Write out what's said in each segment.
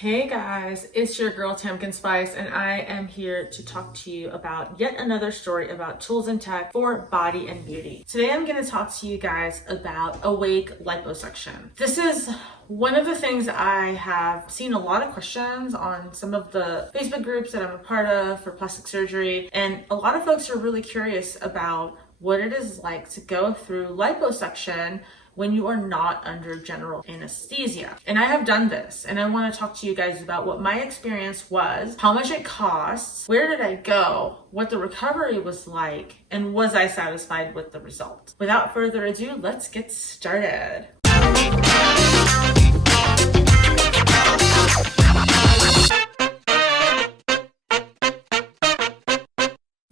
Hey guys, it's your girl Tamkin Spice, and I am here to talk to you about yet another story about tools and tech for body and beauty. Today I'm going to talk to you guys about awake liposuction. This is one of the things I have seen a lot of questions on some of the Facebook groups that I'm a part of for plastic surgery, and a lot of folks are really curious about what it is like to go through liposuction when you are not under general anesthesia. And I have done this, and I want to talk to you guys about what my experience was, how much it costs, where did I go, what the recovery was like, and was I satisfied with the result. Without further ado, let's get started.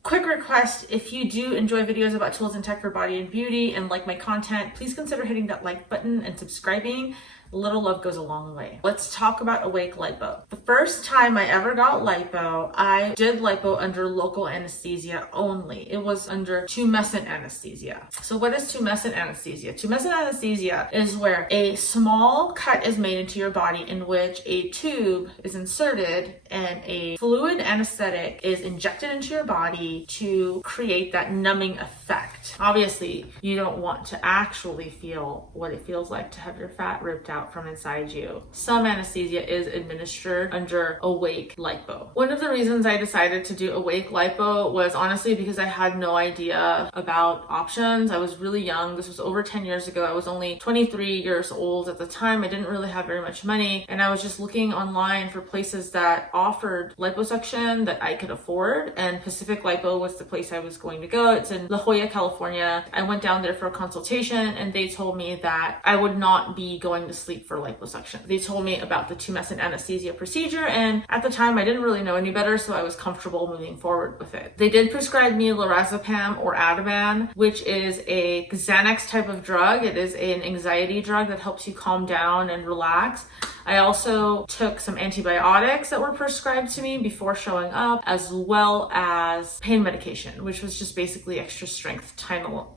Quick request, if you do enjoy videos about tools and tech for body and beauty and like my content, please consider hitting that like button and subscribing. A little love goes a long way. Let's talk about awake lipo. The first time I ever got lipo, I did lipo under local anesthesia only. It was under Tumescent Anesthesia. So what is Tumescent Anesthesia? Tumescent Anesthesia is where a small cut is made into your body in which a tube is inserted and a fluid anesthetic is injected into your body to create that numbing effect. Obviously, you don't want to actually feel what it feels like to have your fat ripped out from inside you. Some anesthesia is administered under awake lipo. One of the reasons I decided to do awake lipo was honestly because I had no idea about options. I was really young. This was over 10 years ago. I was only 23 years old at the time. I didn't really have very much money, and I was just looking online for places that offered liposuction that I could afford, and Pacific Lipo was the place I was going to go. It's in La Jolla, California. I went down there for a consultation, and they told me that I would not be going to sleep for liposuction. They told me about the Tumescent anesthesia procedure, and at the time I didn't really know any better, so I was comfortable moving forward with it. They did prescribe me lorazepam or Ativan, which is a Xanax type of drug. It is an anxiety drug that helps you calm down and relax. I also took some antibiotics that were prescribed to me before showing up, as well as pain medication, which was just basically extra strength Tylenol.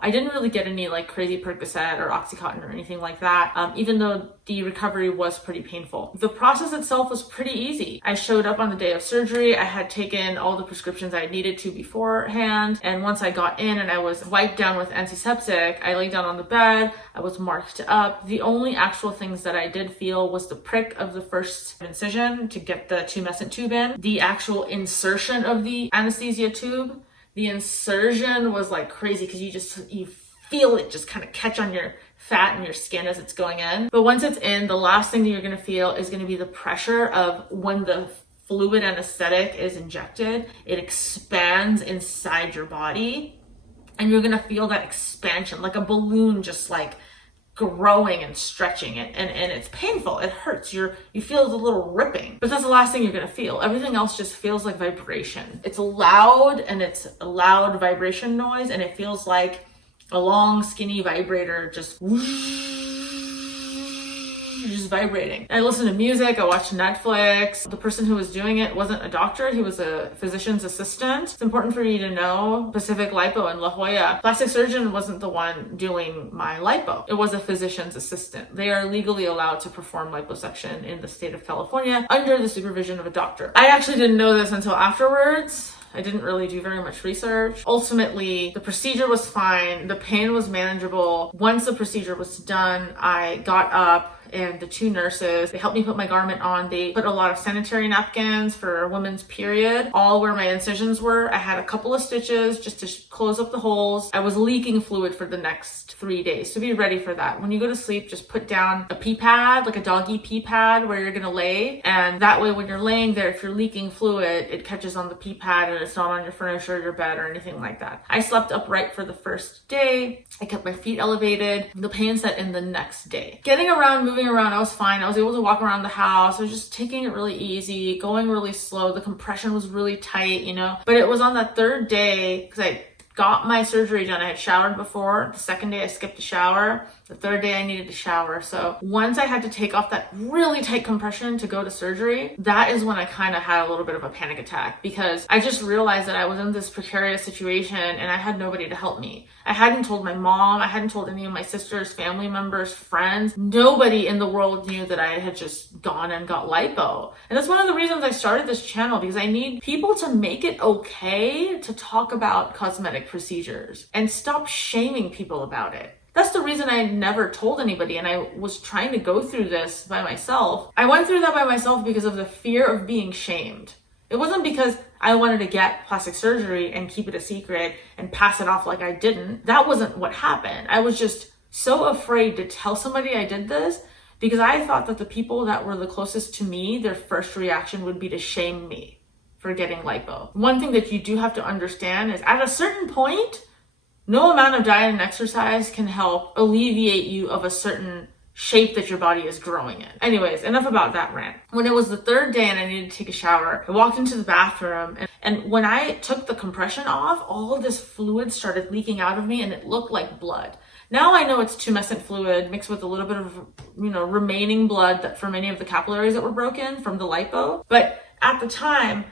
I didn't really get any like crazy Percocet or Oxycontin or anything like that, even though the recovery was pretty painful. The process itself was pretty easy. I showed up on the day of surgery. I had taken all the prescriptions I needed to beforehand, and once I got in and I was wiped down with antiseptic, I laid down on the bed. I was marked up. The only actual things that I did feel was the prick of the first incision to get the tumescent tube in, the actual insertion of the anesthesia tube. The insertion was like crazy because you feel it just kind of catch on your fat and your skin as it's going in. But once it's in, the last thing that you're going to feel is going to be the pressure of when the fluid anesthetic is injected. It expands inside your body, and you're going to feel that expansion like a balloon, just like growing and stretching it, and it's painful. It hurts. You feel the little ripping, but that's the last thing you're gonna feel. Everything else just feels like vibration. It's loud, and it's a loud vibration noise, and it feels like a long skinny vibrator just vibrating. I listened to music, I watched Netflix. The person who was doing it wasn't a doctor, he was a physician's assistant. It's important for you to know Pacific Lipo in La Jolla, plastic surgeon wasn't the one doing my lipo. It was a physician's assistant. They are legally allowed to perform liposuction in the state of California under the supervision of a doctor. I actually didn't know this until afterwards. I didn't really do very much research. Ultimately, the procedure was fine. The pain was manageable. Once the procedure was done, I got up, and the two nurses, they helped me put my garment on. They put a lot of sanitary napkins for a women's period, all where my incisions were. I had a couple of stitches just to close up the holes. I was leaking fluid for the next 3 days, so be ready for that. When you go to sleep, just put down a pee pad, like a doggy pee pad where you're gonna lay. And that way, when you're laying there, if you're leaking fluid, it catches on the pee pad and it's not on your furniture, your bed, or anything like that. I slept upright for the first day. I kept my feet elevated. The pain set in the next day. Getting around, moving around, I was fine. I was able to walk around the house. I was just taking it really easy, going really slow. The compression was really tight, but it was on that third day, because I got my surgery done. I had showered before. The second day I skipped a shower. The third day I needed to shower. So once I had to take off that really tight compression to go to surgery, that is when I kind of had a little bit of a panic attack, because I just realized that I was in this precarious situation and I had nobody to help me. I hadn't told my mom, I hadn't told any of my sisters, family members, friends. Nobody in the world knew that I had just gone and got lipo. And that's one of the reasons I started this channel, because I need people to make it okay to talk about cosmetic procedures and stop shaming people about it. That's the reason I never told anybody, and I was trying to go through this by myself. I went through that by myself because of the fear of being shamed. It wasn't because I wanted to get plastic surgery and keep it a secret and pass it off like I didn't. That wasn't what happened. I was just so afraid to tell somebody I did this, because I thought that the people that were the closest to me, their first reaction would be to shame me for getting lipo. One thing that you do have to understand is at a certain point, no amount of diet and exercise can help alleviate you of a certain shape that your body is growing in. Anyways, enough about that rant. When it was the third day and I needed to take a shower, I walked into the bathroom, and when I took the compression off, all this fluid started leaking out of me and it looked like blood. Now I know it's tumescent fluid mixed with a little bit of, remaining blood that from any of the capillaries that were broken from the lipo. But at the time,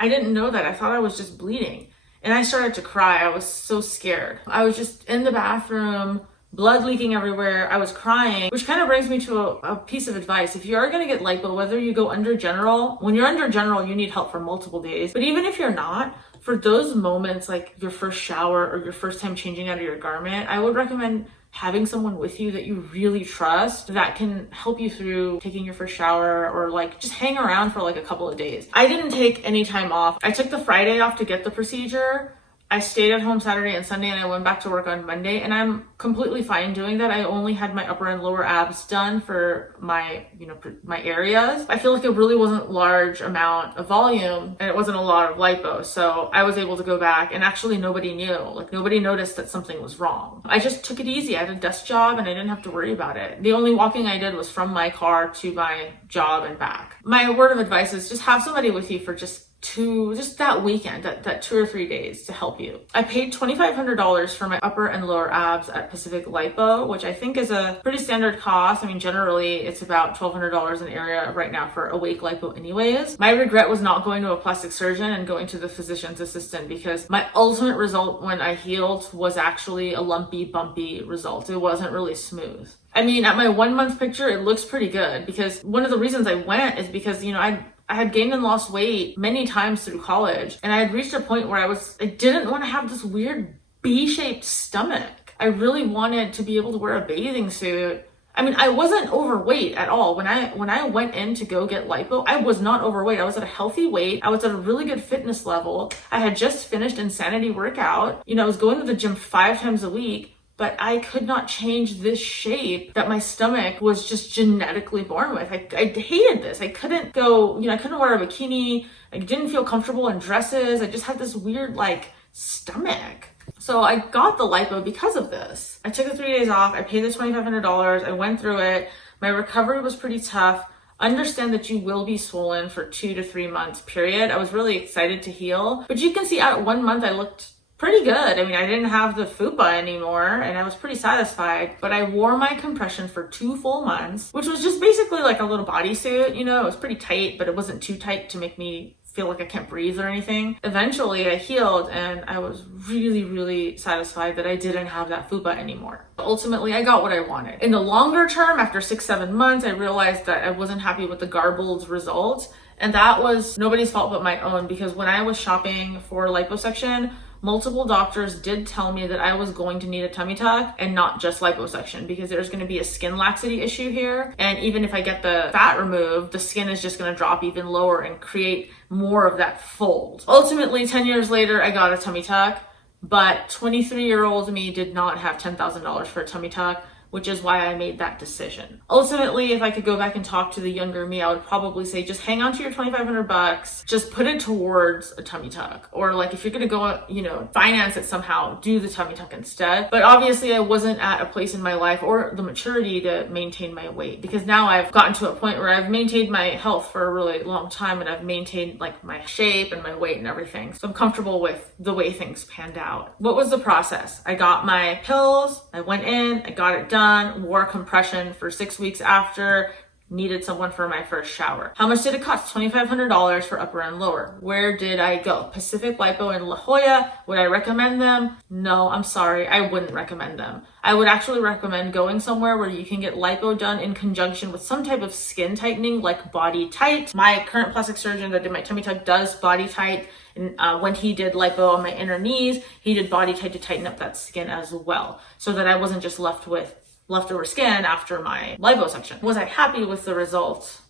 I didn't know that. I thought I was just bleeding. And I started to cry. I was so scared. I was just in the bathroom, blood leaking everywhere. I was crying, which kind of brings me to a piece of advice. If you are going to get lipo, whether you go under general, when you're under general, you need help for multiple days. But even if you're not, for those moments, like your first shower or your first time changing out of your garment, I would recommend having someone with you that you really trust that can help you through taking your first shower, or like just hang around for like a couple of days. I didn't take any time off. I took the Friday off to get the procedure. I stayed at home Saturday and Sunday, and I went back to work on Monday, and I'm completely fine doing that. I only had my upper and lower abs done for my, my areas. I feel like it really wasn't large amount of volume, and it wasn't a lot of lipo. So I was able to go back, and actually nobody knew, nobody noticed that something was wrong. I just took it easy. I had a desk job and I didn't have to worry about it. The only walking I did was from my car to my job and back. My word of advice is just have somebody with you for just that weekend, that 2 or 3 days to help you. I paid $2,500 for my upper and lower abs at Pacific Lipo, which I think is a pretty standard cost. I mean, generally it's about $1,200 an area right now for awake lipo anyways. My regret was not going to a plastic surgeon and going to the physician's assistant, because my ultimate result when I healed was actually a lumpy, bumpy result. It wasn't really smooth. I mean, at my 1 month picture, it looks pretty good, because one of the reasons I went is because, I had gained and lost weight many times through college, and I had reached a point where I didn't want to have this weird B-shaped stomach. I really wanted to be able to wear a bathing suit. I mean, I wasn't overweight at all. When I went in to go get lipo, I was not overweight. I was at a healthy weight. I was at a really good fitness level. I had just finished Insanity workout. I was going to the gym 5 times a week. But I could not change this shape that my stomach was just genetically born with. I hated this. I couldn't go, I couldn't wear a bikini. I didn't feel comfortable in dresses. I just had this weird stomach. So I got the lipo because of this. I took the 3 days off. I paid the $2,500. I went through it. My recovery was pretty tough. Understand that you will be swollen for 2 to 3 months, period. I was really excited to heal. But you can see at 1 month, I looked pretty good. I mean, I didn't have the fuppa anymore, and I was pretty satisfied, but I wore my compression for 2 full months, which was just basically like a little bodysuit, it was pretty tight, but it wasn't too tight to make me feel like I can't breathe or anything. Eventually I healed, and I was really, really satisfied that I didn't have that fuppa anymore. Ultimately, I got what I wanted. In the longer term, after 6-7 months, I realized that I wasn't happy with the garbled results, and that was nobody's fault but my own, because when I was shopping for liposuction, multiple doctors did tell me that I was going to need a tummy tuck and not just liposuction, because there's going to be a skin laxity issue here. And even if I get the fat removed, the skin is just going to drop even lower and create more of that fold. Ultimately, 10 years later, I got a tummy tuck, but 23-year-old me did not have $10,000 for a tummy tuck, which is why I made that decision. Ultimately, if I could go back and talk to the younger me, I would probably say, just hang on to your $2,500, just put it towards a tummy tuck. Or if you're gonna go, finance it somehow, do the tummy tuck instead. But obviously I wasn't at a place in my life or the maturity to maintain my weight, because now I've gotten to a point where I've maintained my health for a really long time, and I've maintained my shape and my weight and everything. So I'm comfortable with the way things panned out. What was the process? I got my pills, I went in, I got it done. done, wore compression for 6 weeks after, needed someone for my first shower. How much did it cost? $2,500 for upper and lower. Where did I go? Pacific Lipo in La Jolla. Would I recommend them? No, I'm sorry. I wouldn't recommend them. I would actually recommend going somewhere where you can get lipo done in conjunction with some type of skin tightening like Body Tight. My current plastic surgeon that did my tummy tuck does Body Tight. And when he did lipo on my inner knees, he did Body Tight to tighten up that skin as well, so that I wasn't just left with leftover skin after my liposuction. Was I happy with the results?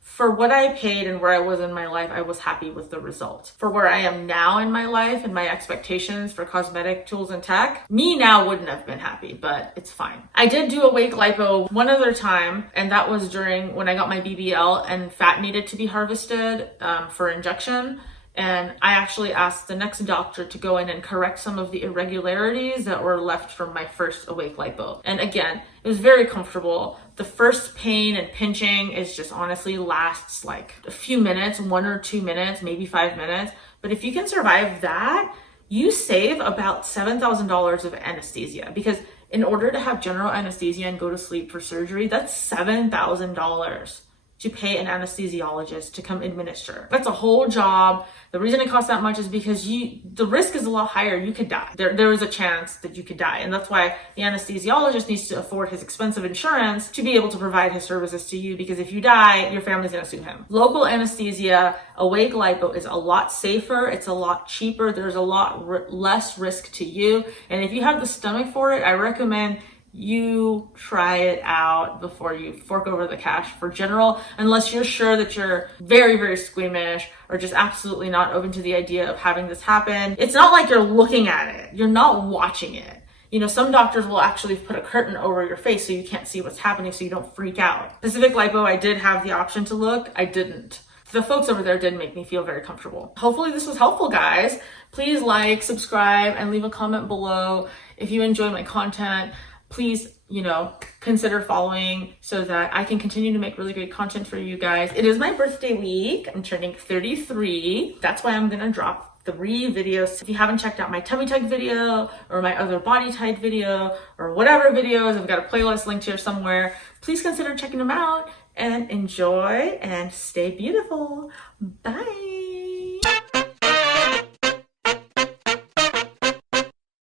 For what I paid and where I was in my life, I was happy with the results. For where I am now in my life and my expectations for cosmetic tools and tech, me now wouldn't have been happy, but it's fine. I did do awake lipo one other time, and that was during when I got my BBL and fat needed to be harvested for injection. And I actually asked the next doctor to go in and correct some of the irregularities that were left from my first awake lipo. And again, it was very comfortable. The first pain and pinching is just honestly lasts like a few minutes, 1 or 2 minutes, maybe 5 minutes. But if you can survive that, you save about $7,000 of anesthesia, because in order to have general anesthesia and go to sleep for surgery, that's $7,000 to pay an anesthesiologist to come administer. That's a whole job. The reason it costs that much is because the risk is a lot higher. You could die. There is a chance that you could die. And that's why the anesthesiologist needs to afford his expensive insurance to be able to provide his services to you, because if you die, your family's gonna sue him. Local anesthesia, awake lipo is a lot safer. It's a lot cheaper. There's a lot less risk to you. And if you have the stomach for it, I recommend you try it out before you fork over the cash for general, unless you're sure that you're very, very squeamish or just absolutely not open to the idea of having this happen. It's not like you're looking at it. You're not watching it. You know, some doctors will actually put a curtain over your face so you can't see what's happening, so you don't freak out. Pacific Lipo, I did have the option to look. I didn't. The folks over there did make me feel very comfortable. Hopefully this was helpful, guys. Please like, subscribe, and leave a comment below if you enjoy my content. Please, consider following so that I can continue to make really great content for you guys. It is my birthday week. I'm turning 33. That's why I'm gonna drop 3 videos. If you haven't checked out my tummy tuck video or my other Body Tight video or whatever videos, I've got a playlist linked here somewhere. Please consider checking them out and enjoy and stay beautiful. Bye.